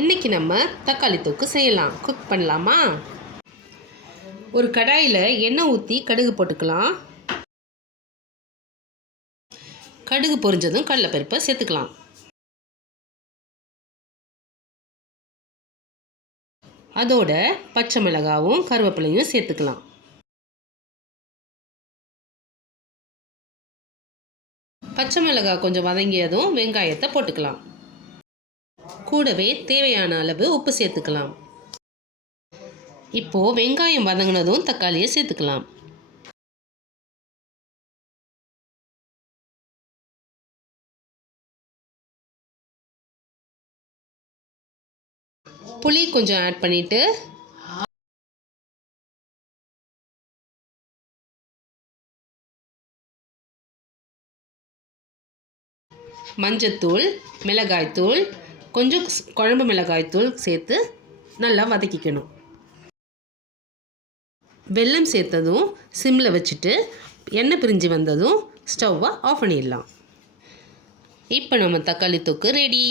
இன்றைக்கி நம்ம தக்காளி தொக்கு செய்யலாம். குக் பண்ணலாமா? ஒரு கடாயில் எண்ணெய் ஊற்றி கடுகு போட்டுக்கலாம். கடுகு பொரிஞ்சதும் கடலைப்பருப்பை சேர்த்துக்கலாம். அதோட பச்சை மிளகாவும் கருவேப்பிலையும் சேர்த்துக்கலாம். பச்சை மிளகாய் கொஞ்சம் வதங்கியதும் வெங்காயத்தை போட்டுக்கலாம். கூடவே தேவையான அளவு உப்பு சேர்த்துக்கலாம். இப்போது வெங்காயம் வதங்கினதும் தக்காளியை சேர்த்துக்கலாம். புளி கொஞ்சம் ஆட் பண்ணிவிட்டு மஞ்சத்தூள், மிளகாய்த்தூள், கொஞ்சம் குழம்பு மிளகாய்த்தூள் சேர்த்து நல்லா வதக்கிக்கணும். வெல்லம் சேர்த்ததும் சிம்மில் வச்சுட்டு எண்ணெய் பிரிஞ்சு வந்ததும் ஸ்டவ்வை ஆஃப் பண்ணிடலாம். இப்போ நம்ம தக்காளி தொக்கு ரெடி.